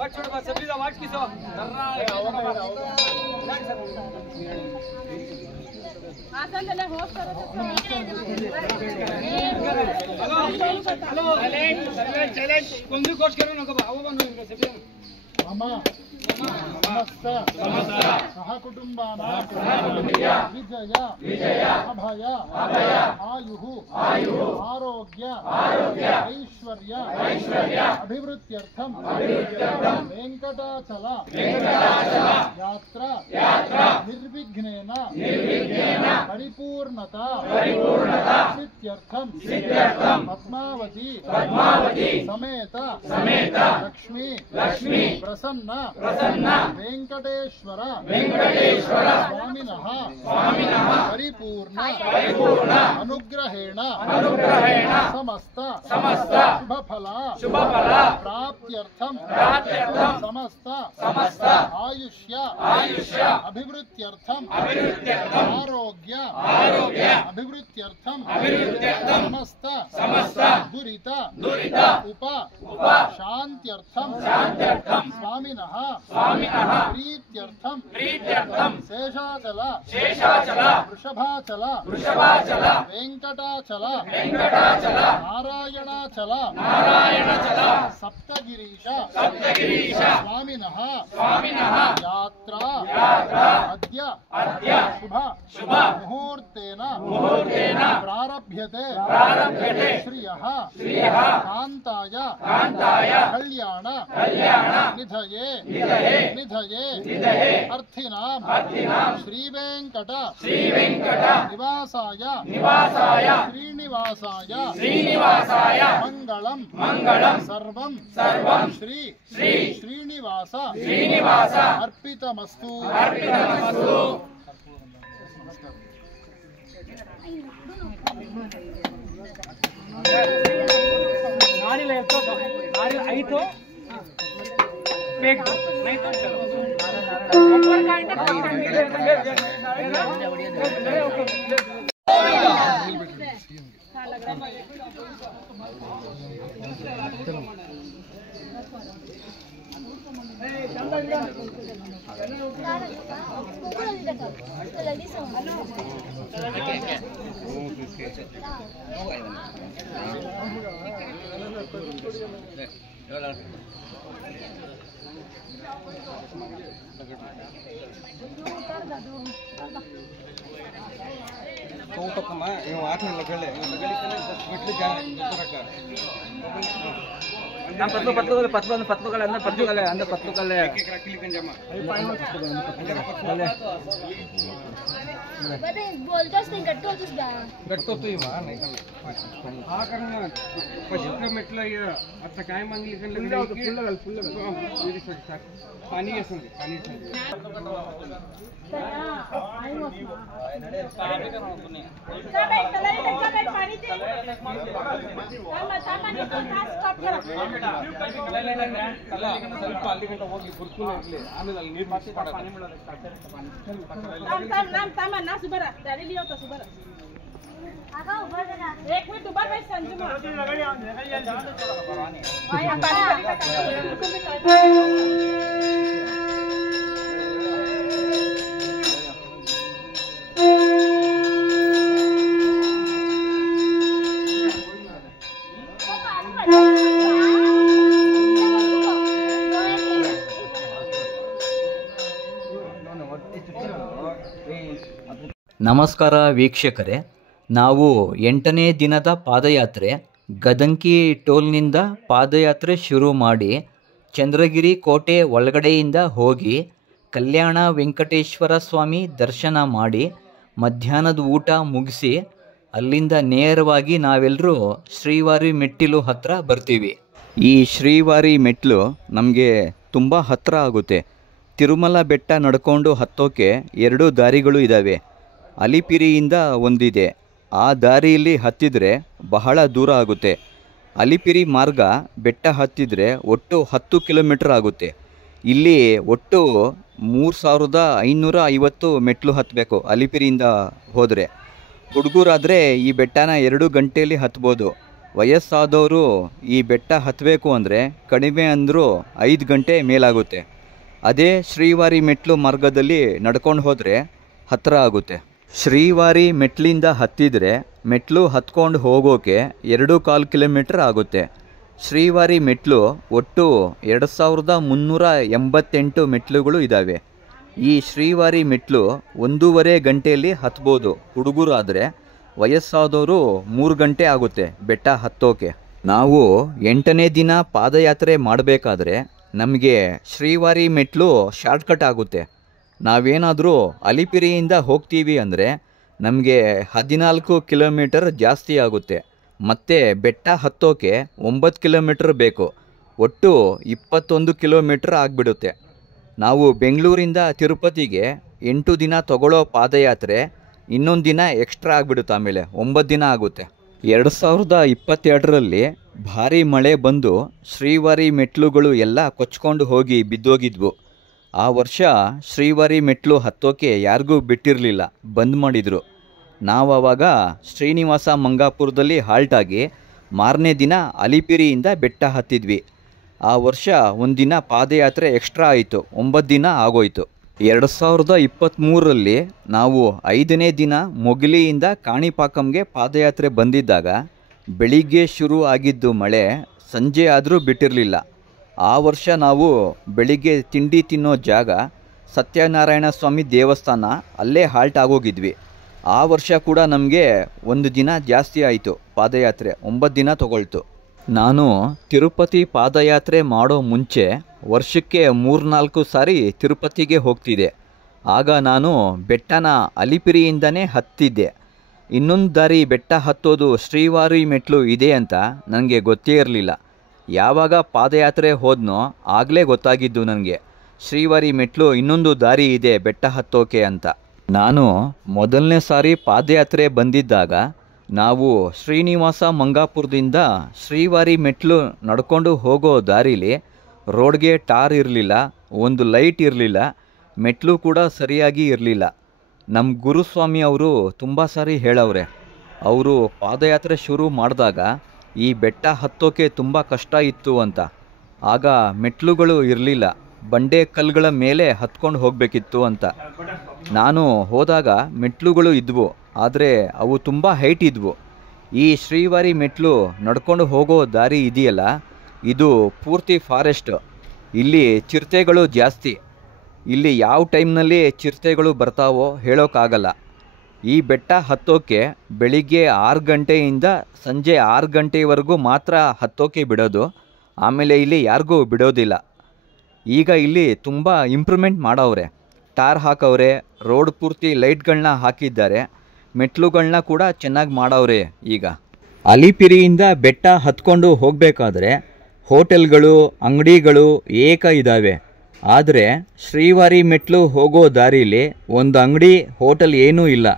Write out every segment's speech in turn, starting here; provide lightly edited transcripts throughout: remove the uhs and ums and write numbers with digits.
वाट छोड़ बा सभी दा वाट किसो आसन ले होस्ट करो हेलो चैलेंज कोंगी कोर्स करो नको बा आवो बनो सभी मामा समस्त सहकुटुंबानां विजय अभय आयुः आरोग्य ऐश्वर्य अभिवृद्ध्यर्थं वेंकटाचल यात्रा निर्विघ्नेन परिपूर्णता सिद्ध्यर्थं पद्मावती समेत लक्ष्मी प्रसन्न वेंकटेश्वर स्वामिनः परिपूर्ण अनुग्रहेण समस्त शुभफल प्राप्त्यर्थं समस्त आयुष्य अभिवृद्ध्यर्थं आरोग्य अभिवृद्ध्यर्थं समस्त दुरित शांत्यर्थं स्वामिनः प्रीत्यर्थं शेषाचल वृषभाचल वेंकटाचल नारायणाचल सप्तगिरीश स्वामिनः यात्रा अद्य शुभ मुहूर्तेन प्रारभ्यते श्रियः कान्ताय कल्याण निधये अर्थिनां श्रीवेंकट निवासाय श्रीनिवासाय मंगलम सर्वं श्री श्रीनिवास अर्पितमस्तु। नहीं तो चलो ಕಮ್ಮ ಇವ ಆಟನ ಲಗಳೆ ಬಿಟ್ಟು ನಮ್ಮ ಪತ್ಲುಗಳ ಅಂದ್ರೆ ಪತ್ಲುಗಳೇ ಅಂದ್ರೆ ಪತ್ಲುಗಳೇ बोलतोस नाही गट्टोतोस बा गट्टोतो इवा नाही हा कारण पजित्र म्हटलं आता काय मागली पाणी असं पाणी ಸ್ವಲ್ಪ ಅಲ್ಲಿ ಗಂಟ ಹೋಗಿ ಗುರುಕುಲ ಇರ್ಲಿ ಆಮೇಲೆ ಅಲ್ಲಿ ನೀರು ಮಾಸಿ ಪಾನಿ ಮಾಡೋದು थांबा ना सुबरा गाडी लियो तो सुबरा आगा उभा राहा 1 मिनिट उभा राहा संजू गाडी आऊन गाडी जाऊन आई पाणी ನಮಸ್ಕಾರ ವೀಕ್ಷಕರೇ, ನಾವು 8ನೇ ದಿನದ ಪಾದಯಾತ್ರೆ ಗದಂಕಿ ಟೋಲ್ನಿಂದ ಪಾದಯಾತ್ರೆ ಶುರು ಮಾಡಿ ಚಂದ್ರಗಿರಿ ಕೋಟೆ ಒಳಗಡೆಯಿಂದ ಹೋಗಿ ಕಲ್ಯಾಣ ವೆಂಕಟೇಶ್ವರ ಸ್ವಾಮಿ ದರ್ಶನ ಮಾಡಿ ಮಧ್ಯಾಹ್ನದ ಊಟ ಮುಗಿಸಿ ಅಲ್ಲಿಂದ ನೇರವಾಗಿ ನಾವೆಲ್ಲರೂ ಶ್ರೀವಾರಿ ಮೆಟ್ಟಿಲು ಹತ್ರ ಬರ್ತೀವಿ. ಈ ಶ್ರೀವಾರಿ ಮೆಟ್ಲು ನಮಗೆ ತುಂಬ ಹತ್ತಿರ ಆಗುತ್ತೆ. ತಿರುಮಲ ಬೆಟ್ಟ ನಡ್ಕೊಂಡು ಹತ್ತೋಕೆ 2 ದಾರಿಗಳು ಇದ್ದಾವೆ. ಅಲಿಪಿರಿಯಿಂದ ಒಂದಿದೆ. ಆ ದಾರಿಯಲ್ಲಿ ಹತ್ತಿದರೆ ಬಹಳ ದೂರ ಆಗುತ್ತೆ. ಅಲಿಪಿರಿ ಮಾರ್ಗ ಬೆಟ್ಟ ಹತ್ತಿದರೆ ಒಟ್ಟು 10 ಕಿಲೋಮೀಟರ್ ಆಗುತ್ತೆ. ಇಲ್ಲಿ ಒಟ್ಟು 3550 ಮೆಟ್ಲು ಹತ್ತಬೇಕು ಅಲಿಪಿರಿಯಿಂದ ಹೋದರೆ. ಹುಡುಗರಾದರೆ ಈ ಬೆಟ್ಟನ 2 ಗಂಟೆಯಲ್ಲಿ ಹತ್ಬೋದು. ವಯಸ್ಸಾದವರು ಈ ಬೆಟ್ಟ ಹತ್ತಬೇಕು ಅಂದರೆ ಕಡಿಮೆ ಅಂದರೂ 5 ಗಂಟೆ ಮೇಲಾಗುತ್ತೆ. ಅದೇ ಶ್ರೀವಾರಿ ಮೆಟ್ಲು ಮಾರ್ಗದಲ್ಲಿ ನಡ್ಕೊಂಡು ಹೋದರೆ ಹತ್ತಿರ ಆಗುತ್ತೆ. ಶ್ರೀವಾರಿ ಮೆಟ್ಲಿಂದ ಹತ್ತಿದರೆ ಮೆಟ್ಲು ಹತ್ಕೊಂಡು ಹೋಗೋಕೆ 2.25 ಕಿಲೋಮೀಟರ್ ಆಗುತ್ತೆ. ಶ್ರೀವಾರಿ ಮೆಟ್ಲು ಒಟ್ಟು 2388 ಮೆಟ್ಲುಗಳು ಇದ್ದಾವೆ. ಈ ಶ್ರೀವಾರಿ ಮೆಟ್ಲು 1.5 ಗಂಟೆಯಲ್ಲಿ ಹತ್ಬೋದು ಹುಡುಗರಾದರೆ. ವಯಸ್ಸಾದವರು 3 ಗಂಟೆ ಆಗುತ್ತೆ ಬೆಟ್ಟ ಹತ್ತೋಕೆ. ನಾವು 8ನೇ ದಿನ ಪಾದಯಾತ್ರೆ ಮಾಡಬೇಕಾದ್ರೆ ನಮಗೆ ಶ್ರೀವಾರಿ ಮೆಟ್ಲು ಶಾರ್ಟ್ಕಟ್ ಆಗುತ್ತೆ. ನಾವೇನಾದರೂ ಅಲಿಪಿರಿಯಿಂದ ಹೋಗ್ತೀವಿ ಅಂದರೆ ನಮಗೆ 14 ಕಿಲೋಮೀಟರ್ ಜಾಸ್ತಿ ಆಗುತ್ತೆ. ಮತ್ತು ಬೆಟ್ಟ ಹತ್ತೋಕೆ 9 ಕಿಲೋಮೀಟರ್ ಬೇಕು. ಒಟ್ಟು 21 ಕಿಲೋಮೀಟರ್ ಆಗಿಬಿಡುತ್ತೆ. ನಾವು ಬೆಂಗಳೂರಿಂದ ತಿರುಪತಿಗೆ 8 ದಿನ ತಗೊಳ್ಳೋ ಪಾದಯಾತ್ರೆ ಇನ್ನೊಂದು ದಿನ ಎಕ್ಸ್ಟ್ರಾ ಆಗಿಬಿಡುತ್ತೆ. ಆಮೇಲೆ 9 ದಿನ ಆಗುತ್ತೆ. 2022ರಲ್ಲಿ ಭಾರಿ ಮಳೆ ಬಂದು ಶ್ರೀವಾರಿ ಮೆಟ್ಲುಗಳು ಎಲ್ಲ ಕೊಚ್ಕೊಂಡು ಹೋಗಿ ಬಿದ್ದೋಗಿದ್ವು. ಆ ವರ್ಷ ಶ್ರೀವಾರಿ ಮೆಟ್ಲು ಹತ್ತೋಕೆ ಯಾರಿಗೂ ಬಿಟ್ಟಿರಲಿಲ್ಲ, ಬಂದ್ ಮಾಡಿದರು. ನಾವು ಆವಾಗ ಶ್ರೀನಿವಾಸ ಮಂಗಾಪುರದಲ್ಲಿ ಹಾಲ್ಟಾಗಿ ಮಾರನೇ ದಿನ ಅಲಿಪಿರಿಯಿಂದ ಬೆಟ್ಟ ಹತ್ತಿದ್ವಿ. ಆ ವರ್ಷ ಒಂದಿನ ಪಾದಯಾತ್ರೆ ಎಕ್ಸ್ಟ್ರಾ ಆಯಿತು, 9 ದಿನ ಆಗೋಯ್ತು. 2023ರಲ್ಲಿ ನಾವು 5ನೇ ದಿನ ಮೊಗಲಿಯಿಂದ ಕಾಣಿಪಾಕಂಗೆ ಪಾದಯಾತ್ರೆ ಬಂದಿದ್ದಾಗ ಬೆಳಿಗ್ಗೆ ಶುರು ಆಗಿದ್ದು ಮಳೆ ಸಂಜೆ ಆದರೂ ಬಿಟ್ಟಿರಲಿಲ್ಲ. ಆ ವರ್ಷ ನಾವು ಬೆಳಿಗ್ಗೆ ತಿಂಡಿ ತಿನ್ನೋ ಜಾಗ ಸತ್ಯನಾರಾಯಣ ಸ್ವಾಮಿ ದೇವಸ್ಥಾನ, ಅಲ್ಲೇ ಹಾಲ್ಟ್ ಆಗೋಗಿದ್ವಿ. ಆ ವರ್ಷ ಕೂಡ ನಮಗೆ 1 ದಿನ ಜಾಸ್ತಿ ಆಯಿತು ಪಾದಯಾತ್ರೆ, 9 ದಿನ ತಗೊಳ್ತು. ನಾನು ತಿರುಪತಿ ಪಾದಯಾತ್ರೆ ಮಾಡೋ ಮುಂಚೆ ವರ್ಷಕ್ಕೆ 3-4 ಸಾರಿ ತಿರುಪತಿಗೆ ಹೋಗ್ತಿದ್ದೆ. ಆಗ ನಾನು ಬೆಟ್ಟನ ಅಲಿಪಿರಿಯಿಂದನೇ ಹತ್ತಿದ್ದೆ. ಇನ್ನೊಂದು ದಾರಿ ಬೆಟ್ಟ ಹತ್ತೋದು ಶ್ರೀವಾರಿ ಮೆಟ್ಲು ಇದೆ ಅಂತ ನನಗೆ ಗೊತ್ತೇ ಇರಲಿಲ್ಲ. ಯಾವಾಗ ಪಾದಯಾತ್ರೆ ಹೋದ್ನೋ ಆಗಲೇ ಗೊತ್ತಾಗಿದ್ದು ನನಗೆ ಶ್ರೀವಾರಿ ಮೆಟ್ಲು ಇನ್ನೊಂದು ದಾರಿ ಇದೆ ಬೆಟ್ಟ ಹತ್ತೋಕೆ ಅಂತ. ನಾನು ಮೊದಲನೇ ಸಾರಿ ಪಾದಯಾತ್ರೆ ಬಂದಿದ್ದಾಗ ನಾವು ಶ್ರೀನಿವಾಸ ಮಂಗಾಪುರದಿಂದ ಶ್ರೀವಾರಿ ಮೆಟ್ಲು ನಡ್ಕೊಂಡು ಹೋಗೋ ದಾರಿಲಿ ರೋಡ್ಗೆ ಟಾರ್ ಇರಲಿಲ್ಲ, ಒಂದು ಲೈಟ್ ಇರಲಿಲ್ಲ, ಮೆಟ್ಲು ಕೂಡ ಸರಿಯಾಗಿ ಇರಲಿಲ್ಲ. ನಮ್ಮ ಗುರುಸ್ವಾಮಿ ಅವರು ತುಂಬ ಸಾರಿ ಹೇಳವ್ರೆ, ಅವರು ಪಾದಯಾತ್ರೆ ಶುರು ಮಾಡಿದಾಗ ಈ ಬೆಟ್ಟ ಹತ್ತೋಕೆ ತುಂಬ ಕಷ್ಟ ಇತ್ತು ಅಂತ. ಆಗ ಮೆಟ್ಲುಗಳು ಇರಲಿಲ್ಲ, ಬಂಡೆ ಕಲ್ಲುಗಳ ಮೇಲೆ ಹತ್ಕೊಂಡು ಹೋಗಬೇಕಿತ್ತು ಅಂತ. ನಾನು ಹೋದಾಗ ಮೆಟ್ಲುಗಳು ಇದ್ವು, ಆದರೆ ಅವು ತುಂಬ ಹೈಟ್ ಇದ್ವು. ಈ ಶ್ರೀವಾರಿ ಮೆಟ್ಲು ನಡ್ಕೊಂಡು ಹೋಗೋ ದಾರಿ ಇದೆಯಲ್ಲ, ಇದು ಪೂರ್ತಿ ಫಾರೆಸ್ಟ್. ಇಲ್ಲಿ ಚಿರತೆಗಳು ಜಾಸ್ತಿ. ಇಲ್ಲಿ ಯಾವ ಟೈಮ್ನಲ್ಲಿ ಚಿರತೆಗಳು ಬರ್ತಾವೋ ಹೇಳೋಕ್ಕಾಗಲ್ಲ. ಈ ಬೆಟ್ಟ ಹತ್ತೋಕೆ ಬೆಳಿಗ್ಗೆ 6 ಗಂಟೆಯಿಂದ ಸಂಜೆ 6 ಗಂಟೆವರೆಗೂ ಮಾತ್ರ ಹತ್ತೋಕೆ ಬಿಡೋದು. ಆಮೇಲೆ ಇಲ್ಲಿ ಯಾರಿಗೂ ಬಿಡೋದಿಲ್ಲ. ಈಗ ಇಲ್ಲಿ ತುಂಬ ಇಂಪ್ರೂವ್ಮೆಂಟ್ ಮಾಡವ್ರೆ, ಟಾರ್ ಹಾಕವ್ರೆ, ರೋಡ್ ಪೂರ್ತಿ ಲೈಟ್ಗಳನ್ನ ಹಾಕಿದ್ದಾರೆ, ಮೆಟ್ಲುಗಳನ್ನ ಕೂಡ ಚೆನ್ನಾಗಿ ಮಾಡವ್ರೆ. ಈಗ ಅಲಿಪಿರಿಯಿಂದ ಬೆಟ್ಟ ಹತ್ಕೊಂಡು ಹೋಗಬೇಕಾದ್ರೆ ಹೋಟೆಲ್ಗಳು, ಅಂಗಡಿಗಳು ಏಕ ಇದ್ದಾವೆ. ಆದರೆ ಶ್ರೀವಾರಿ ಮೆಟ್ಲು ಹೋಗೋ ದಾರಿಲಿ ಒಂದು ಅಂಗಡಿ, ಹೋಟೆಲ್ ಏನೂ ಇಲ್ಲ.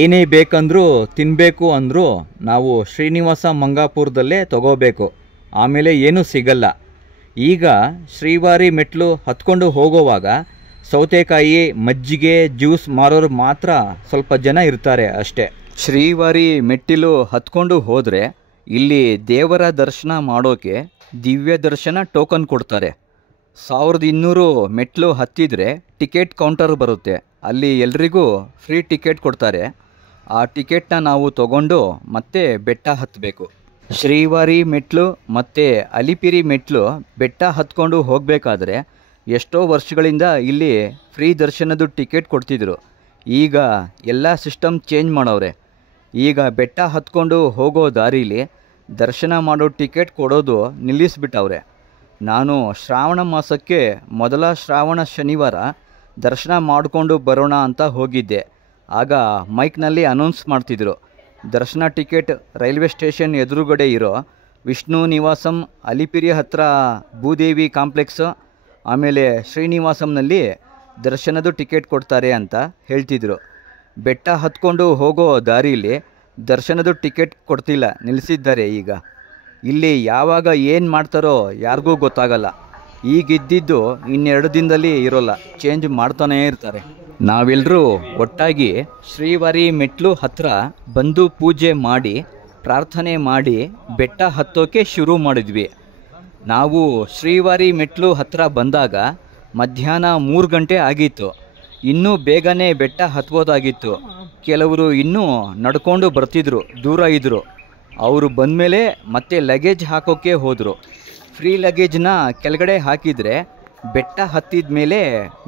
ಏನೇ ಬೇಕಂದ್ರೂ ತಿನ್ನಬೇಕು ಅಂದರೂ ನಾವು ಶ್ರೀನಿವಾಸ ಮಂಗಾಪುರದಲ್ಲೇ ತಗೋಬೇಕು, ಆಮೇಲೆ ಏನೂ ಸಿಗಲ್ಲ. ಈಗ ಶ್ರೀವಾರಿ ಮೆಟ್ಲು ಹತ್ಕೊಂಡು ಹೋಗೋವಾಗ ಸೌತೆಕಾಯಿ, ಮಜ್ಜಿಗೆ, ಜ್ಯೂಸ್ ಮಾರೋರು ಮಾತ್ರ ಸ್ವಲ್ಪ ಜನ ಇರ್ತಾರೆ ಅಷ್ಟೇ. ಶ್ರೀವಾರಿ ಮೆಟ್ಟಿಲು ಹತ್ಕೊಂಡು ಹೋದರೆ ಇಲ್ಲಿ ದೇವರ ದರ್ಶನ ಮಾಡೋಕ್ಕೆ ದಿವ್ಯ ದರ್ಶನ ಟೋಕನ್ ಕೊಡ್ತಾರೆ. 1200 ಮೆಟ್ಲು ಹತ್ತಿದರೆ ಟಿಕೆಟ್ ಕೌಂಟರ್ ಬರುತ್ತೆ, ಅಲ್ಲಿ ಎಲ್ರಿಗೂ ಫ್ರೀ ಟಿಕೆಟ್ ಕೊಡ್ತಾರೆ. ಆ ಟಿಕೆಟ್ನ ನಾವು ತಗೊಂಡು ಮತ್ತೆ ಬೆಟ್ಟ ಹತ್ತಬೇಕು. ಶ್ರೀವಾರಿ ಮೆಟ್ಲು ಮತ್ತು ಅಲಿಪಿರಿ ಮೆಟ್ಲು ಬೆಟ್ಟ ಹತ್ಕೊಂಡು ಹೋಗಬೇಕಾದ್ರೆ ಎಷ್ಟೋ ವರ್ಷಗಳಿಂದ ಇಲ್ಲಿ ಫ್ರೀ ದರ್ಶನದ ಟಿಕೆಟ್ ಕೊಡ್ತಿದ್ರು. ಈಗ ಎಲ್ಲ ಸಿಸ್ಟಮ್ ಚೇಂಜ್ ಮಾಡವ್ರೆ. ಈಗ ಬೆಟ್ಟ ಹತ್ಕೊಂಡು ಹೋಗೋ ದಾರಿಲಿ ದರ್ಶನ ಮಾಡೋ ಟಿಕೆಟ್ ಕೊಡೋದು ನಿಲ್ಲಿಸ್ಬಿಟ್ಟವ್ರೆ. ನಾನು ಶ್ರಾವಣ ಮಾಸಕ್ಕೆ ಮೊದಲ ಶ್ರಾವಣ ಶನಿವಾರ ದರ್ಶನ ಮಾಡಿಕೊಂಡು ಬರೋಣ ಅಂತ ಹೋಗಿದ್ದೆ. ಆಗ ಮೈಕ್ನಲ್ಲಿ ಅನೌನ್ಸ್ ಮಾಡ್ತಿದ್ರು, ದರ್ಶನ ಟಿಕೆಟ್ ರೈಲ್ವೆ ಸ್ಟೇಷನ್ ಎದುರುಗಡೆ ಇರೋ ವಿಷ್ಣು ನಿವಾಸಂ ಅಲಿಪಿರಿ ಹತ್ರ ಭೂದೇವಿ ಕಾಂಪ್ಲೆಕ್ಸು, ಆಮೇಲೆ ಶ್ರೀನಿವಾಸಂನಲ್ಲಿ ದರ್ಶನದ ಟಿಕೆಟ್ ಕೊಡ್ತಾರೆ ಅಂತ ಹೇಳ್ತಿದ್ರು. ಬೆಟ್ಟ ಹತ್ಕೊಂಡು ಹೋಗೋ ದಾರಿಲಿ ದರ್ಶನದ ಟಿಕೆಟ್ ಕೊಡ್ತಿಲ್ಲ, ನಿಲ್ಲಿಸಿದ್ದಾರೆ. ಈಗ ಇಲ್ಲಿ ಯಾವಾಗ ಏನು ಮಾಡ್ತಾರೋ ಯಾರಿಗೂ ಗೊತ್ತಾಗಲ್ಲ. ಈಗಿದ್ದಿದ್ದು ಇನ್ನೆರಡು ದಿನದಲ್ಲಿ ಇರೋಲ್ಲ, ಚೇಂಜ್ ಮಾಡ್ತಾನೇ ಇರ್ತಾರೆ. ನಾವೆಲ್ಲರೂ ಒಟ್ಟಾಗಿ ಶ್ರೀವಾರಿ ಮೆಟ್ಲು ಹತ್ರ ಬಂದು ಪೂಜೆ ಮಾಡಿ ಪ್ರಾರ್ಥನೆ ಮಾಡಿ ಬೆಟ್ಟ ಹತ್ತೋಕೆ ಶುರು ಮಾಡಿದ್ವಿ. ನಾವು ಶ್ರೀವಾರಿ ಮೆಟ್ಲು ಹತ್ರ ಬಂದಾಗ ಮಧ್ಯಾಹ್ನ 3 ಗಂಟೆ ಆಗಿತ್ತು. ಇನ್ನೂ ಬೇಗನೆ ಬೆಟ್ಟ ಹತ್ಬೋದಾಗಿತ್ತು. ಕೆಲವರು ಇನ್ನೂ ನಡ್ಕೊಂಡು ಬರ್ತಿದ್ರು, ದೂರ ಇದ್ದರು. ಅವರು ಬಂದಮೇಲೆ ಮತ್ತೆ ಲಗೇಜ್ ಹಾಕೋಕ್ಕೆ ಹೋದರು. ಫ್ರೀ ಲಗೇಜ್ನ ಕೆಳಗಡೆ ಹಾಕಿದರೆ ಬೆಟ್ಟ ಹತ್ತಿದ ಮೇಲೆ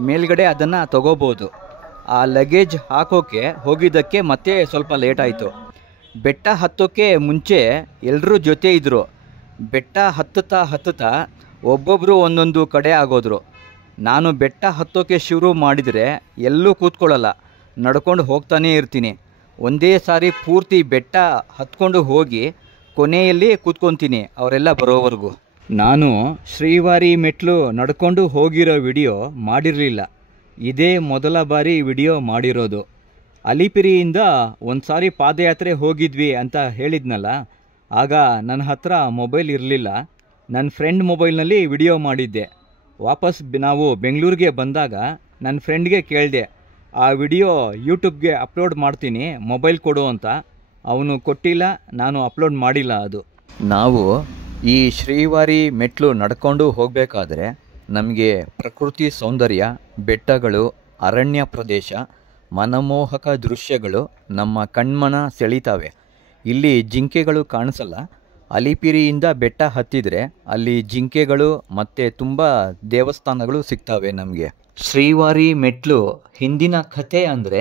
ಮೇಲ್ಗಡೆ ಅದನ್ನು ತಗೋಬೋದು. ಆ ಲಗೇಜ್ ಹಾಕೋಕ್ಕೆ ಹೋಗಿದ್ದಕ್ಕೆ ಮತ್ತೆ ಸ್ವಲ್ಪ ಲೇಟ್ ಆಯಿತು. ಬೆಟ್ಟ ಹತ್ತೋಕ್ಕೆ ಮುಂಚೆ ಎಲ್ಲರೂ ಜೊತೆ ಇದ್ದರು. ಬೆಟ್ಟ ಹತ್ತುತ್ತಾ ಒಬ್ಬೊಬ್ಬರು ಒಂದೊಂದು ಕಡೆ ಆಗೋದ್ರು. ನಾನು ಬೆಟ್ಟ ಹತ್ತೋಕ್ಕೆ ಶುರು ಮಾಡಿದರೆ ಎಲ್ಲೂ ಕೂತ್ಕೊಳ್ಳಲ್ಲ, ನಡ್ಕೊಂಡು ಹೋಗ್ತಾನೇ ಇರ್ತೀನಿ. ಒಂದೇ ಸಾರಿ ಪೂರ್ತಿ ಬೆಟ್ಟ ಹತ್ಕೊಂಡು ಹೋಗಿ ಕೊನೆಯಲ್ಲಿ ಕೂತ್ಕೊತೀನಿ ಅವರೆಲ್ಲ ಬರೋವರೆಗೂ. ನಾನು ಶ್ರೀವಾರಿ ಮೆಟ್ಲು ನಡ್ಕೊಂಡು ಹೋಗಿರೋ ವಿಡಿಯೋ ಮಾಡಿರಲಿಲ್ಲ. ಇದೇ ಮೊದಲ ಬಾರಿ ವಿಡಿಯೋ ಮಾಡಿರೋದು. ಅಲಿಪಿರಿಯಿಂದ ಒಂದು ಸಾರಿ ಪಾದಯಾತ್ರೆ ಹೋಗಿದ್ವಿ ಅಂತ ಹೇಳಿದ್ನಲ್ಲ, ಆಗ ನನ್ನ ಹತ್ರ ಮೊಬೈಲ್ ಇರಲಿಲ್ಲ. ನನ್ನ ಫ್ರೆಂಡ್ ಮೊಬೈಲ್ನಲ್ಲಿ ವಿಡಿಯೋ ಮಾಡಿದ್ದೆ. ವಾಪಸ್ ನಾವು ಬೆಂಗಳೂರಿಗೆ ಬಂದಾಗ ನನ್ನ ಫ್ರೆಂಡ್ಗೆ ಕೇಳಿದೆ, ಆ ವಿಡಿಯೋ ಯೂಟ್ಯೂಬ್ಗೆ ಅಪ್ಲೋಡ್ ಮಾಡ್ತೀನಿ, ಮೊಬೈಲ್ ಕೊಡು ಅಂತ. ಅವನು ಕೊಟ್ಟಿಲ್ಲ, ನಾನು ಅಪ್ಲೋಡ್ ಮಾಡಿಲ್ಲ. ಅದು ನಾವು ಈ ಶ್ರೀವಾರಿ ಮೆಟ್ಲು ನಡ್ಕೊಂಡು ಹೋಗಬೇಕಾದ್ರೆ ನಮಗೆ ಪ್ರಕೃತಿ ಸೌಂದರ್ಯ, ಬೆಟ್ಟಗಳು, ಅರಣ್ಯ ಪ್ರದೇಶ, ಮನಮೋಹಕ ದೃಶ್ಯಗಳು ನಮ್ಮ ಕಣ್ಮನ ಸೆಳೀತಾವೆ. ಇಲ್ಲಿ ಜಿಂಕೆಗಳು ಕಾಣಿಸಲ್ಲ. ಅಲಿಪಿರಿಯಿಂದ ಬೆಟ್ಟ ಹತ್ತಿದರೆ ಅಲ್ಲಿ ಜಿಂಕೆಗಳು ಮತ್ತು ತುಂಬ ದೇವಸ್ಥಾನಗಳು ಸಿಗ್ತವೆ ನಮಗೆ. ಶ್ರೀವಾರಿ ಮೆಟ್ಲು ಹಿಂದಿನ ಕಥೆ ಅಂದರೆ,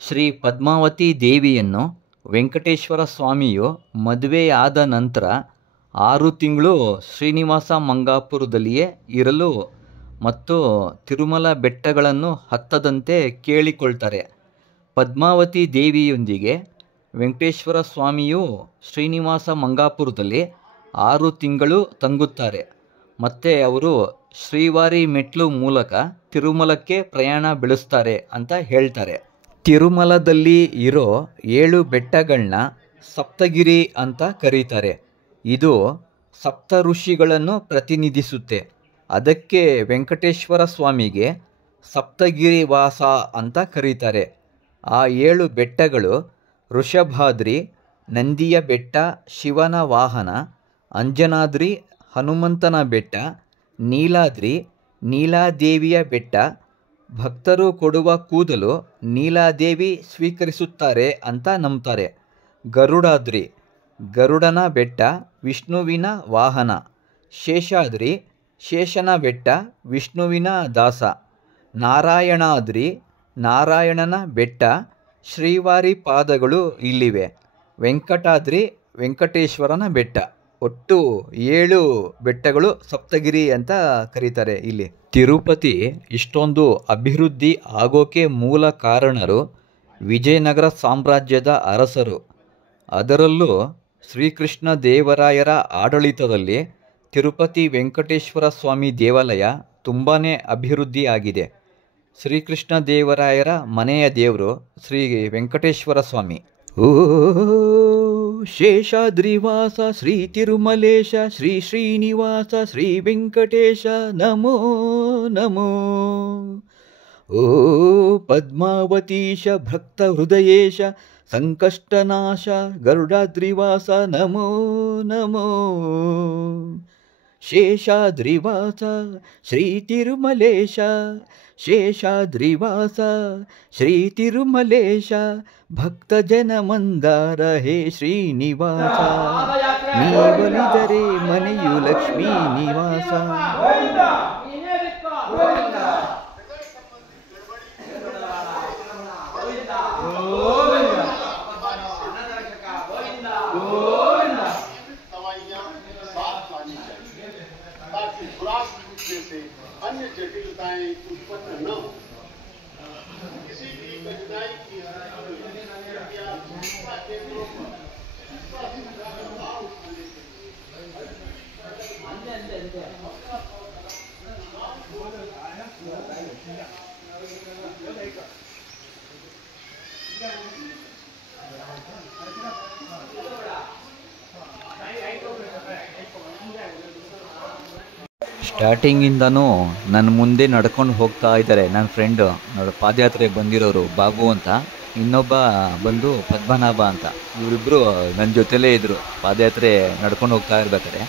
ಶ್ರೀ ಪದ್ಮಾವತಿ ದೇವಿಯನ್ನು ವೆಂಕಟೇಶ್ವರ ಸ್ವಾಮಿಯು ಮದುವೆಯಾದ ನಂತರ 6 ತಿಂಗಳು ಶ್ರೀನಿವಾಸ ಮಂಗಾಪುರದಲ್ಲಿಯೇ ಇರಲು ಮತ್ತು ತಿರುಮಲ ಬೆಟ್ಟಗಳನ್ನು ಹತ್ತದಂತೆ ಕೇಳಿಕೊಳ್ತಾರೆ. ಪದ್ಮಾವತಿ ದೇವಿಯೊಂದಿಗೆ ವೆಂಕಟೇಶ್ವರ ಸ್ವಾಮಿಯು ಶ್ರೀನಿವಾಸ ಮಂಗಾಪುರದಲ್ಲಿ 6 ತಿಂಗಳು ತಂಗುತ್ತಾರೆ. ಮತ್ತು ಅವರು ಶ್ರೀವಾರಿ ಮೆಟ್ಲು ಮೂಲಕ ತಿರುಮಲಕ್ಕೆ ಪ್ರಯಾಣ ಬೆಳೆಸ್ತಾರೆ ಅಂತ ಹೇಳ್ತಾರೆ. ತಿರುಮಲದಲ್ಲಿ ಇರೋ 7 ಬೆಟ್ಟಗಳನ್ನ ಸಪ್ತಗಿರಿ ಅಂತ ಕರೀತಾರೆ. ಇದು ಸಪ್ತ ಋಷಿಗಳನ್ನು ಪ್ರತಿನಿಧಿಸುತ್ತೆ. ಅದಕ್ಕೆ ವೆಂಕಟೇಶ್ವರ ಸ್ವಾಮಿಗೆ ಸಪ್ತಗಿರಿ ವಾಸ ಅಂತ ಕರೀತಾರೆ. ಆ 7 ಬೆಟ್ಟಗಳು ವೃಷಭಾದ್ರಿ, ನಂದಿಯ ಬೆಟ್ಟ, ಶಿವನ ವಾಹನ, ಅಂಜನಾದ್ರಿ, ಹನುಮಂತನ ಬೆಟ್ಟ, ನೀಲಾದ್ರಿ, ನೀಲಾದೇವಿಯ ಬೆಟ್ಟ. ಭಕ್ತರು ಕೊಡುವ ಕೂದಲು ನೀಲಾದೇವಿ ಸ್ವೀಕರಿಸುತ್ತಾರೆ ಅಂತ ನಂಬ್ತಾರೆ. ಗರುಡಾದ್ರಿ, ಗರುಡನ ಬೆಟ್ಟ, ವಿಷ್ಣುವಿನ ವಾಹನ. ಶೇಷಾದ್ರಿ, ಶೇಷನ ಬೆಟ್ಟ, ವಿಷ್ಣುವಿನ ದಾಸ. ನಾರಾಯಣಾದ್ರಿ, ನಾರಾಯಣನ ಬೆಟ್ಟ. ಶ್ರೀವಾರಿ ಪಾದಗಳು ಇಲ್ಲಿವೆ. ವೆಂಕಟಾದ್ರಿ, ವೆಂಕಟೇಶ್ವರನ ಬೆಟ್ಟ. ಒಟ್ಟು 7 ಬೆಟ್ಟಗಳು ಸಪ್ತಗಿರಿ ಅಂತ ಕರೀತಾರೆ ಇಲ್ಲಿ. ತಿರುಪತಿ ಇಷ್ಟೊಂದು ಅಭಿವೃದ್ಧಿ ಆಗೋಕೆ ಮೂಲ ಕಾರಣರು ವಿಜಯನಗರ ಸಾಮ್ರಾಜ್ಯದ ಅರಸರು. ಅದರಲ್ಲೂ ಶ್ರೀಕೃಷ್ಣ ದೇವರಾಯರ ಆಡಳಿತದಲ್ಲಿ ತಿರುಪತಿ ವೆಂಕಟೇಶ್ವರ ಸ್ವಾಮಿ ದೇವಾಲಯ ತುಂಬಾ ಅಭಿವೃದ್ಧಿ ಆಗಿದೆ. ಶ್ರೀಕೃಷ್ಣ ದೇವರಾಯರ ಮನೆಯ ದೇವರು ಶ್ರೀ ವೆಂಕಟೇಶ್ವರ ಸ್ವಾಮಿ. ಓ ಶೇಷಾದ್ರಿವಾಸ ಶ್ರೀ ತಿರುಮಲೇಶ, ಶ್ರೀ ಶ್ರೀನಿವಾಸ ಶ್ರೀ ವೆಂಕಟೇಶ, ನಮೋ ನಮೋ. ಓ ಪದ್ಮಾವತೀಶ ಭಕ್ತ ಹೃದಯೇಶ, ಸಂಕಷ್ಟನಾಶ ಗರುಡಾದ್ರಿವಾಸ, ನಮೋ ನಮೋ. ಶೇಷಾದ್ರಿವಾಸ ಶ್ರೀ ತಿರುಮಲೇಶ, ಶೇಷಾದ್ರಿವಾಸ ಶ್ರೀ ತಿರುಮಲೇಶ, ಭಕ್ತ ಜನ ಮಂದಾರ ಹೇ ಶ್ರೀನಿವಾಸ, ನೀವಲಿದರೆ ಮನೆಯು ಲಕ್ಷ್ಮೀ ನಿವಾಸ. अन्य जटिलताएं उत्पन्न न हो, किसी भी कठिनाई की ಸ್ಟಾರ್ಟಿಂಗಿಂದನೂ ನನ್ನ ಮುಂದೆ ನಡ್ಕೊಂಡು ಹೋಗ್ತಾ ಇದ್ದಾರೆ ನನ್ನ ಫ್ರೆಂಡು ಪಾದಯಾತ್ರೆಗೆ ಬಂದಿರೋರು ಬಾಬು ಅಂತ, ಇನ್ನೊಬ್ಬ ಬಂದು ಪದ್ಮನಾಭ ಅಂತ. ಇವರಿಬ್ಬರು ನನ್ನ ಜೊತೆಲೇ ಇದ್ದರು. ಪಾದಯಾತ್ರೆ ನಡ್ಕೊಂಡು ಹೋಗ್ತಾ ಇರ್ಬೇಕಾದ್ರೆ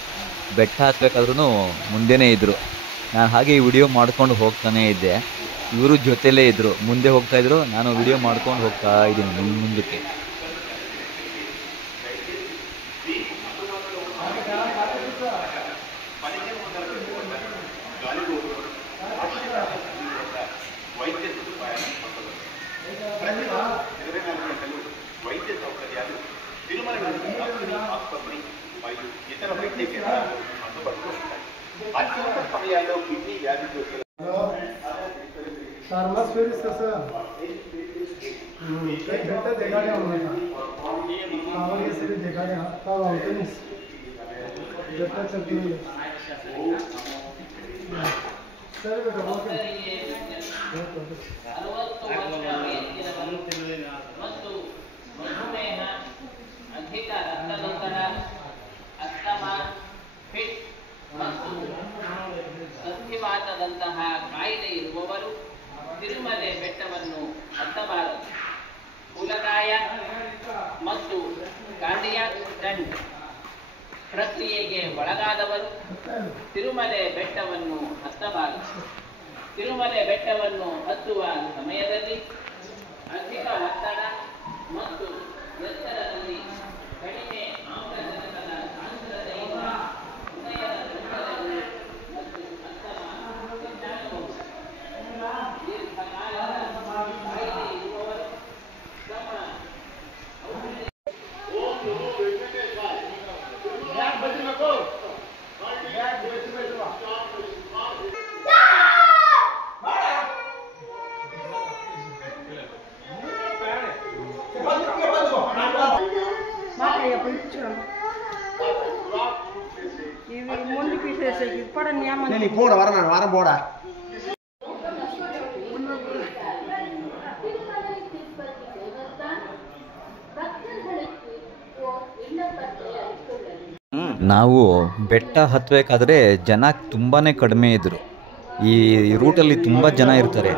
ಬೆಟ್ಟ ಹತ್ಬೇಕಾದ್ರೂ ಮುಂದೆನೇ ಇದ್ದರು. ನಾನು ಹಾಗೆ ವಿಡಿಯೋ ಮಾಡ್ಕೊಂಡು ಹೋಗ್ತಾನೇ ಇದ್ದೆ. ಇವರು ಜೊತೆಲೇ ಇದ್ದರು, ಮುಂದೆ ಹೋಗ್ತಾಯಿದ್ರು, ನಾನು ವಿಡಿಯೋ ಮಾಡ್ಕೊಂಡು ಹೋಗ್ತಾ ಇದ್ದೀನಿ ಮುಂದಕ್ಕೆ. వైద్య సౌకర్యాలు తిరుమలలోని ఆసుపత్రి మరియు ఇతర వైద్య కేంద్రాలు అందుబాటులో ఉంటాయి. అత్యవసర సమయాల్లో కిడ్నీ వ్యాధిగ్రస్తులు ಮತ್ತು ಮಧುಮೇಹ, ಅಧಿಕ ರಕ್ತದೊತ್ತಡ, ಅಸ್ತಮ, ಫಿಟ್ ಮತ್ತು ಸಂಧಿವಾತದಂತಹ ಕಾಯಿಲೆ ಇರುವವರು ತಿರುಮಲೆ ಬೆಟ್ಟವನ್ನು ಹತ್ತಬಾರದು. ಸ್ಥೂಲಕಾಯ ಮತ್ತು ಕಾರ್ಡಿಯಾಕ್ ಸ್ಟಂಟ್ ಪ್ರಕ್ರಿಯೆಗೆ ಒಳಗಾದವರು ತಿರುಮಲೆ ಬೆಟ್ಟವನ್ನು ಹತ್ತಬಾರದು. ತಿರುಮಲೆ ಬೆಟ್ಟವನ್ನು ಹತ್ತುವ ಸಮಯದಲ್ಲಿ ಅಧಿಕ ಒತ್ತಡ ಮತ್ತು ಎತ್ತರದಲ್ಲಿ ಕಡಿಮೆ ಆಮ್ಲಜನಕದ ಸಾಂದ್ರತೆಯಿಂದ ಹೃದಯದ ತೊಂದರೆಗಳು ಮತ್ತು ಅಸ್ತಮ ಹೆಚ್ಚಾಗಬಹುದು. ದೀರ್ಘಕಾಲದ ಕಾಯಿಲೆ ಇರುವವರು ತಮ್ಮ போட வர நான் வர போட ನಾವು ಬೆಟ್ಟ ಹತ್ತಬೇಕಾದ್ರೆ ಜನ ತುಂಬಾ ಕಡಿಮೆ ಇದ್ದರು. ಈ ರೂಟಲ್ಲಿ ತುಂಬ ಜನ ಇರ್ತಾರೆ.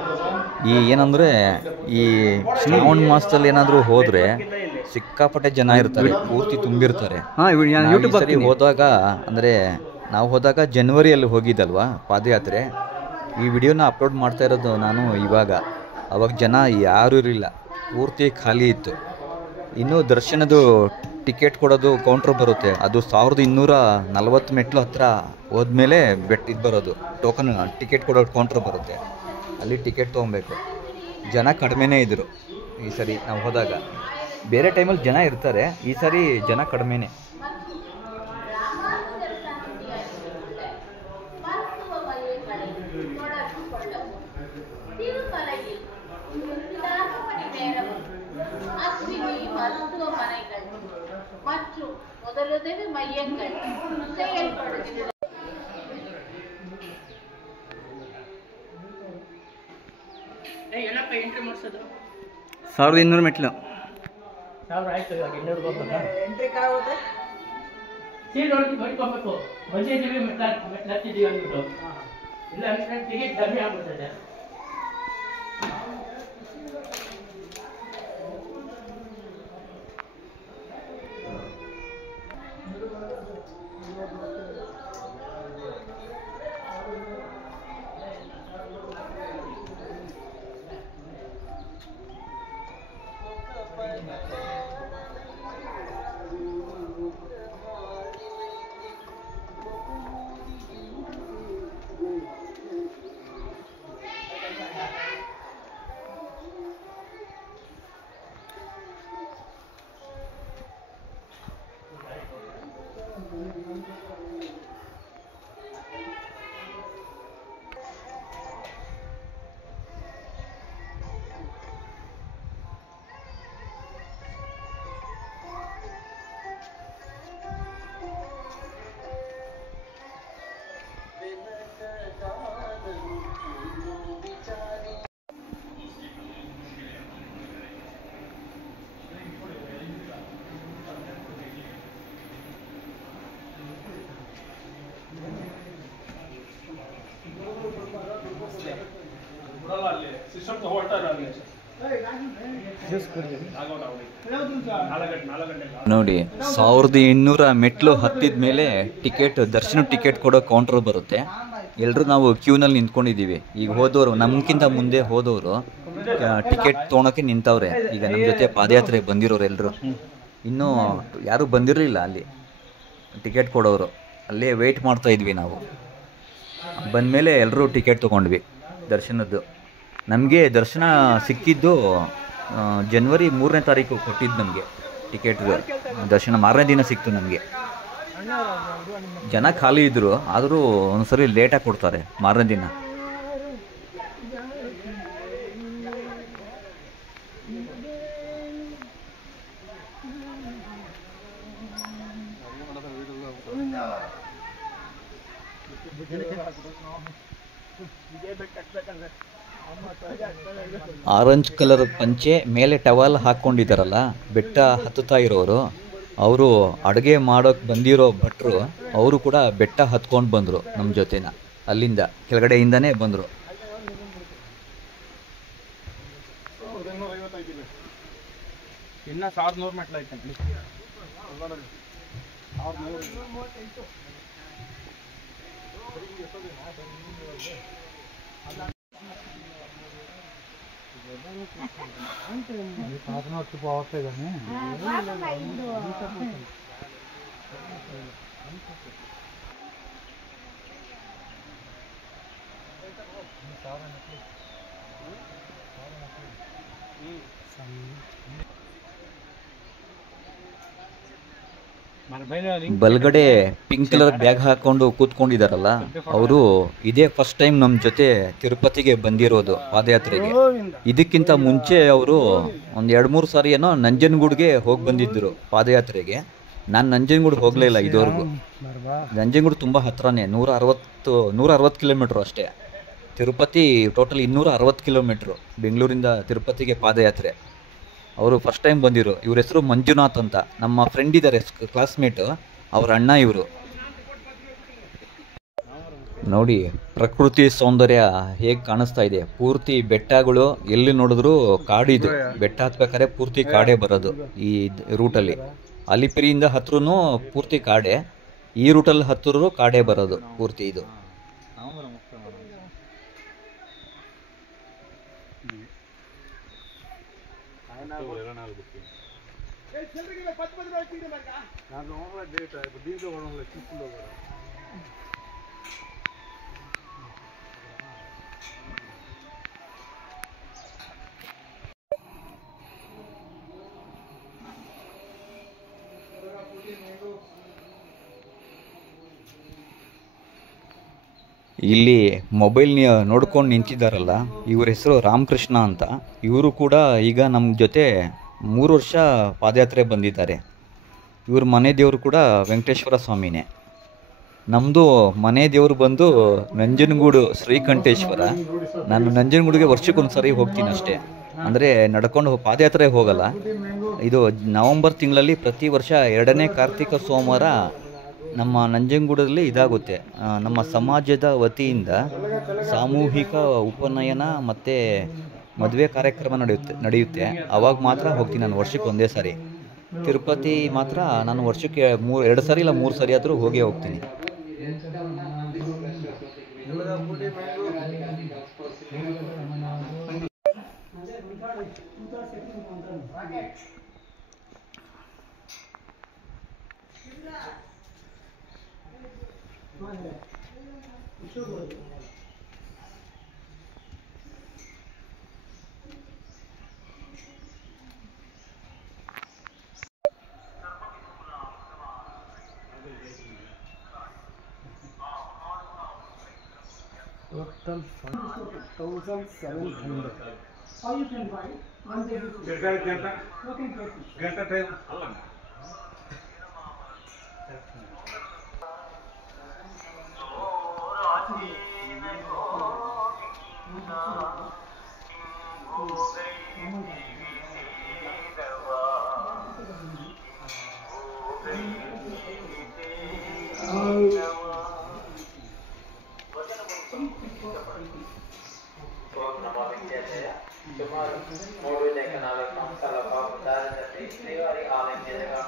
ಏನಂದರೆ ಈ ಶ್ರಾವಣ ಮಾಸದಲ್ಲಿ ಏನಾದರೂ ಹೋದರೆ ಸಿಕ್ಕಾಪಟ್ಟೆ ಜನ ಇರ್ತಾರೆ, ಪೂರ್ತಿ ತುಂಬಿರ್ತಾರೆ. ಸರಿ ಹೋದಾಗ ಅಂದರೆ ನಾವು ಹೋದಾಗ ಜನವರಿಯಲ್ಲಿ ಹೋಗಿದ್ದಲ್ವಾ ಪಾದಯಾತ್ರೆ, ಈ ವಿಡಿಯೋನ ಅಪ್ಲೋಡ್ ಮಾಡ್ತಾ ಇರೋದು ನಾನು ಇವಾಗ. ಅವಾಗ ಜನ ಯಾರೂ ಇರಲಿಲ್ಲ, ಪೂರ್ತಿ ಖಾಲಿ ಇತ್ತು. ಇನ್ನೂ ದರ್ಶನದ್ದು ಟಿಕೆಟ್ ಕೊಡೋದು ಕೌಂಟ್ರ್ ಬರುತ್ತೆ, ಅದು 1240 ಮೆಟ್ಲು ಹತ್ರ ಹೋದ್ಮೇಲೆ ಇದು ಬರೋದು ಟೋಕನ್ ಟಿಕೆಟ್ ಕೊಡೋ ಕೌಂಟ್ರ್ ಬರುತ್ತೆ, ಅಲ್ಲಿ ಟಿಕೆಟ್ ತೊಗೊಬೇಕು. ಜನ ಕಡಿಮೆನೇ ಇದ್ದರು ಈ ಸರಿ ನಾವು ಹೋದಾಗ. ಬೇರೆ ಟೈಮಲ್ಲಿ ಜನ ಇರ್ತಾರೆ, ಈ ಸಾರಿ ಜನ ಕಡಿಮೆನೇ. மற்றும் முதலுதவி மையங்கள் செயல்படுகிறது. 1200 ಮೆಟ್ಲು. ಸೀಟ್ ನೋಡ್ಕೊಬೇಕು, ಬಂದಿದ್ದೀವಿ ಮೆಟ್ಲು ಹತ್ತಿದ್ದೀವಿ ಅಂದ್ಬಿಟ್ಟು, ಇಲ್ಲ ಅಂದ್ರೆ ಟಿಕೆಟ್ ಕಮ್ಮಿ ಆಗ್ಬಿಡ್ತದೆ. ಸಿಸ್ಟಮ್ ತಗೊಳ್ತಾರೆ ನೋಡಿ 1200 ಮೆಟ್ಲು ಹತ್ತಿದ ಮೇಲೆ ಟಿಕೆಟ್ ದರ್ಶನ ಟಿಕೆಟ್ ಕೊಡೋ ಕೌಂಟರ್ ಬರುತ್ತೆ. ಎಲ್ಲರೂ ನಾವು ಕ್ಯೂನಲ್ಲಿ ನಿಂತ್ಕೊಂಡಿದ್ದೀವಿ. ಈಗ ಹೋದವರು ನಮ್ಗಿಂತ ಮುಂದೆ ಹೋದವರು ಟಿಕೆಟ್ ತೊಗೊಳಕ್ಕೆ ನಿಂತವ್ರೆ. ಈಗ ನಮ್ಮ ಜೊತೆ ಪಾದಯಾತ್ರೆ ಬಂದಿರೋರು ಎಲ್ಲರೂ ಇನ್ನೂ ಯಾರೂ ಬಂದಿರಲಿಲ್ಲ. ಅಲ್ಲಿ ಟಿಕೆಟ್ ಕೊಡೋರು ಅಲ್ಲೇ ವೆಯ್ಟ್ ಮಾಡ್ತಾ ಇದ್ವಿ ನಾವು. ಬಂದಮೇಲೆ ಎಲ್ಲರೂ ಟಿಕೆಟ್ ತೊಗೊಂಡ್ವಿ ದರ್ಶನದ್ದು. ನಮಗೆ ದರ್ಶನ ಸಿಕ್ಕಿದ್ದು ಜನವರಿ 3ನೇ ತಾರೀಕು ಕೊಟ್ಟಿದ್ದು ನಮಗೆ ಟಿಕೆಟ್ ದರ್ಶನ. ಮಾರನೇ ದಿನ ಸಿಕ್ತು ನಮಗೆ. ಜನ ಖಾಲಿ ಇದ್ದರು, ಆದರೂ ಒಂದ್ಸರಿ ಲೇಟಾಗಿ ಕೊಡ್ತಾರೆ ಮಾರನೇ ದಿನ. ಆರೆಂಜ್ ಕಲರ್ ಪಂಚೆ ಮೇಲೆ ಟವಲ್ ಹಾಕ್ಕೊಂಡಿದ್ದಾರಲ್ಲ ಬೆಟ್ಟ ಹತ್ತುತ್ತಾ ಇರೋರು, ಅವರು ಅಡುಗೆ ಮಾಡೋಕ್ಕೆ ಬಂದಿರೋ ಭಟ್ರು. ಅವರು ಕೂಡ ಬೆಟ್ಟ ಹತ್ಕೊಂಡು ಬಂದರು ನಮ್ಮ ಜೊತೆನ. ಅಲ್ಲಿಂದ ಕೆಳಗಡೆಯಿಂದನೇ ಬಂದರು. ಇನ್ನು 1100 ಮೆಟ್ಲು ಐತೆ. ಬಲ್ಗಡೆ ಪಿಂಕ್ ಕಲರ್ ಬ್ಯಾಗ್ ಹಾಕೊಂಡು ಕೂತ್ಕೊಂಡಿದಾರಲ್ಲ ಅವರು ಇದೇ ಫಸ್ಟ್ ಟೈಮ್ ನಮ್ಮ ಜೊತೆ ತಿರುಪತಿಗೆ ಬಂದಿರೋದು ಪಾದಯಾತ್ರೆಗೆ. ಇದಕ್ಕಿಂತ ಮುಂಚೆ ಅವರು ಒಂದು 2-3 ಸಾರಿ ಏನೋ ನಂಜನಗೂಡಿಗೆ ಹೋಗಿ ಬಂದಿದ್ದರು ಪಾದಯಾತ್ರೆಗೆ. ನಾನು ನಂಜನಗೂಡು ಹೋಗಲೇ ಇಲ್ಲ ಇದುವರೆಗೂ. ನಂಜನಗೂಡು ತುಂಬ ಹತ್ರನೇ, 160 ಕಿಲೋಮೀಟ್ರು ಅಷ್ಟೇ. ತಿರುಪತಿ ಟೋಟಲ್ 260 ಕಿಲೋಮೀಟ್ರು ಬೆಂಗಳೂರಿಂದ ತಿರುಪತಿಗೆ ಪಾದಯಾತ್ರೆ. ಅವರು ಫಸ್ಟ್ ಟೈಮ್ ಬಂದಿರು. ಇವ್ರ ಹೆಸರು ಮಂಜುನಾಥ್ ಅಂತ, ನಮ್ಮ ಫ್ರೆಂಡ್ ಇದ್ದಾರೆ, ಕ್ಲಾಸ್ಮೇಟು, ಅವ್ರ ಅಣ್ಣ ಇವರು. ನೋಡಿ ಪ್ರಕೃತಿ ಸೌಂದರ್ಯ ಹೇಗೆ ಕಾಣಿಸ್ತಾ ಇದೆ. ಪೂರ್ತಿ ಬೆಟ್ಟಗಳು, ಎಲ್ಲಿ ನೋಡಿದ್ರು ಕಾಡಿದು. ಬೆಟ್ಟ ಹತ್ಬೇಕಾದ್ರೆ ಪೂರ್ತಿ ಕಾಡೇ ಬರೋದು ಈ ರೂಟಲ್ಲಿ. ಅಲಿಪಿರಿಯಿಂದ ಹತ್ರೂ ಪೂರ್ತಿ ಕಾಡೆ, ಈ ರೂಟಲ್ಲಿ ಹತ್ತಿರೂ ಕಾಡೇ ಬರೋದು ಪೂರ್ತಿ ಇದು. ಇಲ್ಲಿ ಮೊಬೈಲ್ ನೋಡ್ಕೊಂಡು ನಿಂತಿದ್ದಾರಲ್ಲ, ಇವ್ರ ಹೆಸರು ರಾಮಕೃಷ್ಣ ಅಂತ. ಇವರು ಕೂಡ ಈಗ ನಮ್ಮ ಜೊತೆ 3 ವರ್ಷ ಪಾದಯಾತ್ರೆ ಬಂದಿದ್ದಾರೆ. ಇವ್ರ ಮನೆ ದೇವರು ಕೂಡ ವೆಂಕಟೇಶ್ವರ ಸ್ವಾಮಿನೇ. ನಮ್ಮದು ಮನೆ ದೇವರು ಬಂದು ನಂಜನಗೂಡು ಶ್ರೀಕಂಠೇಶ್ವರ. ನಾನು ನಂಜನಗೂಡಿಗೆ ವರ್ಷಕ್ಕೊಂದು ಸರಿ ಹೋಗ್ತೀನಿ ಅಷ್ಟೇ. ಅಂದರೆ ನಡ್ಕೊಂಡು ಪಾದಯಾತ್ರೆ ಹೋಗಲ್ಲ. ಇದು ನವಂಬರ್ ತಿಂಗಳಲ್ಲಿ ಪ್ರತಿ ವರ್ಷ 2ನೇ ಕಾರ್ತಿಕ ಸೋಮವಾರ ನಮ್ಮ ನಂಜನಗೂಡಲ್ಲಿ ಇದಾಗುತ್ತೆ. ನಮ್ಮ ಸಮಾಜದ ವತಿಯಿಂದ ಸಾಮೂಹಿಕ ಉಪನಯನ ಮತ್ತು ಮದುವೆ ಕಾರ್ಯಕ್ರಮ ನಡೆಯುತ್ತೆ. ಅವಾಗ ಮಾತ್ರ ಹೋಗ್ತೀನಿ ನಾನು, ವರ್ಷಕ್ಕೆ ಒಂದೇ ಸಾರಿ. ತಿರುಪತಿ ಮಾತ್ರ ನಾನು ವರ್ಷಕ್ಕೆ 2 ಸಾರಿ ಇಲ್ಲ 3 ಸಾರಿ ಆದರೂ ಹೋಗೇ ಹೋಗ್ತೀನಿ. Total 1,700. How you can buy? One day. Ganta time. ఓం నమో వెంకటేశాయ. సుమారు 3-4 సంవత్సరాల పాటు దారిద్ర శ్రీవారి ఆలయం ఎదురుగా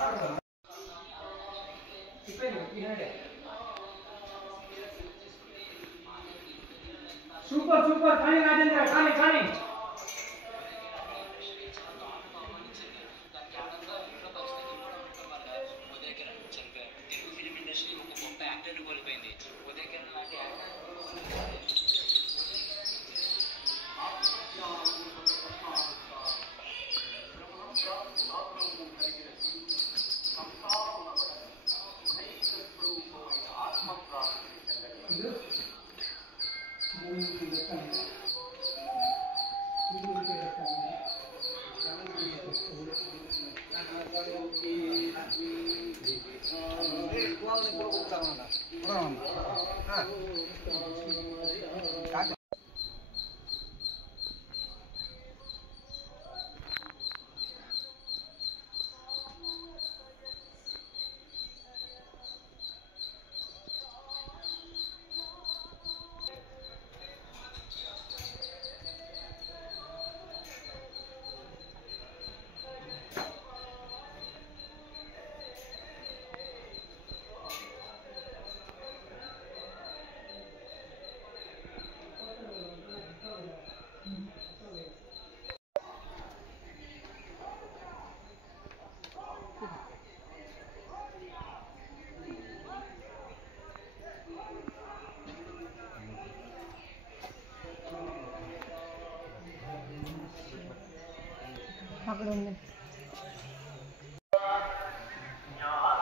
సూపర్ సూపర్ కానీ రాజేంద్ర కానీ కానీ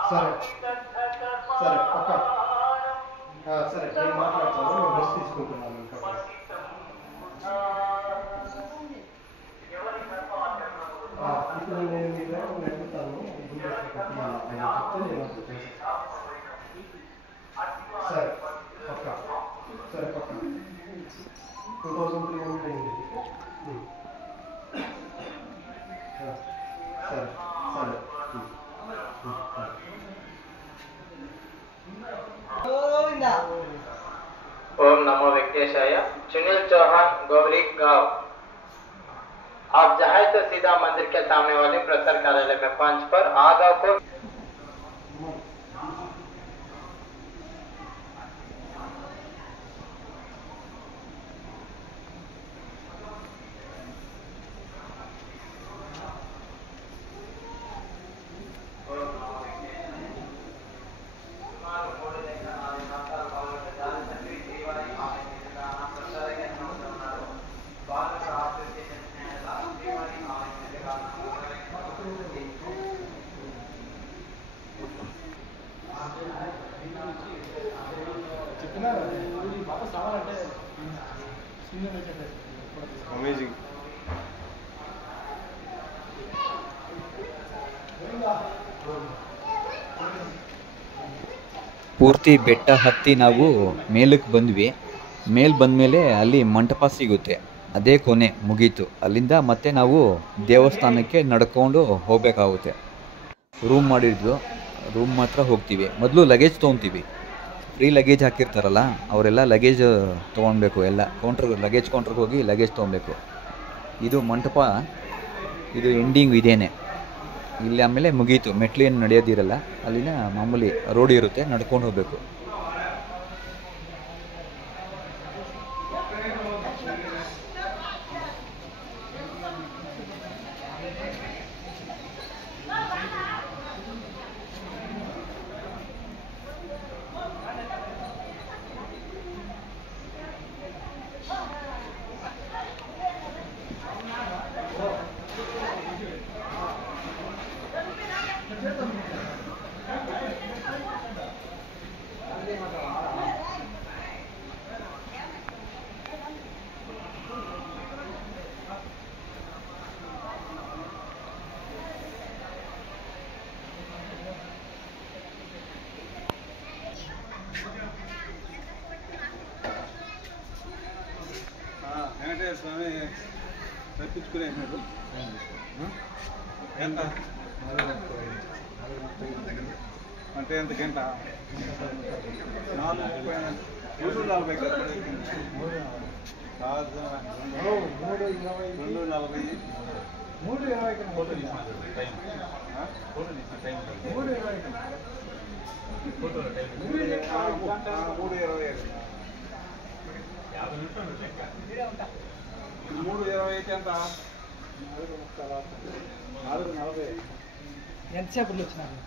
సరే సరే పక్క సరే నేను మాట్లాడతాను నేను డ్రెస్ తీసుకుంటున్నాను ఇప్పుడు నేను మీ దగ్గర నడుపుతాను సరే పక్క సరే పక్క 2300 అయింది సరే సరే ओम नमो वेंकटेशाय. सुनील चौहान, गोवरी गांव. आप जाए तो सीधा मंदिर के सामने वाले प्रसार कार्यालय में पंच पर आगा को అమేజింగ్. ಪೂರ್ತಿ ಬೆಟ್ಟ ಹತ್ತಿ ನಾವು ಮೇಲಕ್ಕೆ ಬಂದ್ವಿ. ಮೇಲೆ ಬಂದಮೇಲೆ ಅಲ್ಲಿ ಮಂಟಪ ಸಿಗುತ್ತೆ, ಅದೇ ಕೊನೆ ಮುಗೀತು. ಅಲ್ಲಿಂದ ಮತ್ತೆ ನಾವು ದೇವಸ್ಥಾನಕ್ಕೆ ನಡ್ಕೊಂಡು ಹೋಗಬೇಕಾಗುತ್ತೆ. ರೂಮ್ ಮಾಡಿದ್ವು, ರೂಮ್ ಮಾತ್ರ ಹೋಗ್ತೀವಿ. ಮೊದಲು ಲಗೇಜ್ ತೊಗೊತೀವಿ. ಫ್ರೀ ಲಗೇಜ್ ಹಾಕಿರ್ತಾರಲ್ಲ ಅವರೆಲ್ಲ ಲಗೇಜ್ ತೊಗೊಳ್ಬೇಕು. ಎಲ್ಲ ಲಗೇಜ್ ಕೌಂಟ್ರಿಗೆ ಹೋಗಿ ಲಗೇಜ್ ತೊಗೊಬೇಕು. ಇದು ಮಂಟಪ, ಇದು ಎಂಡಿಂಗ್ ಇದೇನೆ. ಇಲ್ಲಿ ಆಮೇಲೆ ಮುಗೀತು. ಮೆಟ್ಲೇನು ನಡೆಯೋದಿರಲ್ಲ, ಅಲ್ಲಿನ ಮಾಮೂಲಿ ರೋಡ್ ಇರುತ್ತೆ, ನಡ್ಕೊಂಡು ಹೋಗಬೇಕು. వెంకటేశ్వర స్వామి తప్పించుకునేసినాడు. ఎంత అంటే ఎంత గంట 4:30 ఎంతసేపట్లో వచ్చినారు?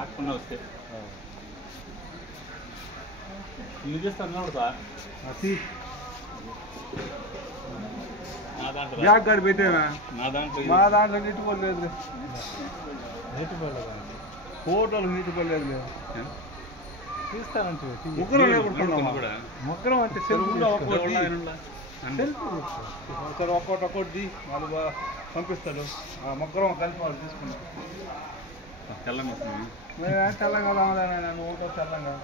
ఆకుండా వస్తే నువ్వు చేస్తాను సార్ బ్లాక్ కార్డ్ పెట్టేవా? నా దాంట్లో మా దాంట్లో నీటి పడలేదు, ఫోటోలు నీటి పడలేదు. తీస్తానంటే మొక్కరం అంటే సరే ఒక్కొక్కటి వాళ్ళు పంపిస్తాడు. మొక్కరం కలిపి వాళ్ళు తీసుకున్నాం. తెల్లంగా నువ్వు తెల్లంగా.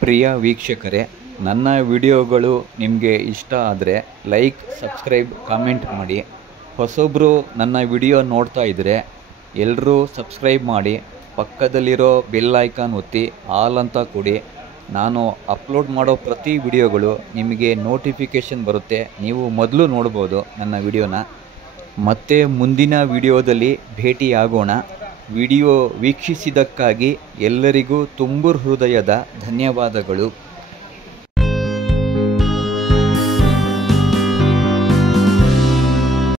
ಪ್ರಿಯ ವೀಕ್ಷಕರೇ, ನನ್ನ ವಿಡಿಯೋಗಳು ನಿಮಗೆ ಇಷ್ಟ ಆದರೆ ಲೈಕ್, ಸಬ್ಸ್ಕ್ರೈಬ್, ಕಾಮೆಂಟ್ ಮಾಡಿ. ಹೊಸೊಬ್ಬರು ನನ್ನ ವಿಡಿಯೋ ನೋಡ್ತಾ ಇದ್ದರೆ ಎಲ್ಲರೂ ಸಬ್ಸ್ಕ್ರೈಬ್ ಮಾಡಿ, ಪಕ್ಕದಲ್ಲಿರೋ ಬೆಲ್ ಐಕಾನ್ ಒತ್ತಿ ಆಲ್ ಅಂತ ಕೊಡಿ. ನಾನು ಅಪ್ಲೋಡ್ ಮಾಡೋ ಪ್ರತಿ ವಿಡಿಯೋಗಳು ನಿಮಗೆ ನೋಟಿಫಿಕೇಷನ್ ಬರುತ್ತೆ, ನೀವು ಮೊದಲು ನೋಡ್ಬೋದು ನನ್ನ ವಿಡಿಯೋನ. ಮತ್ತೆ ಮುಂದಿನ ವಿಡಿಯೋದಲ್ಲಿ ಭೇಟಿಯಾಗೋಣ. ವಿಡಿಯೋ ವೀಕ್ಷಿಸಿದ್ದಕ್ಕಾಗಿ ಎಲ್ಲರಿಗೂ ತುಂಬು ಹೃದಯದ ಧನ್ಯವಾದಗಳು.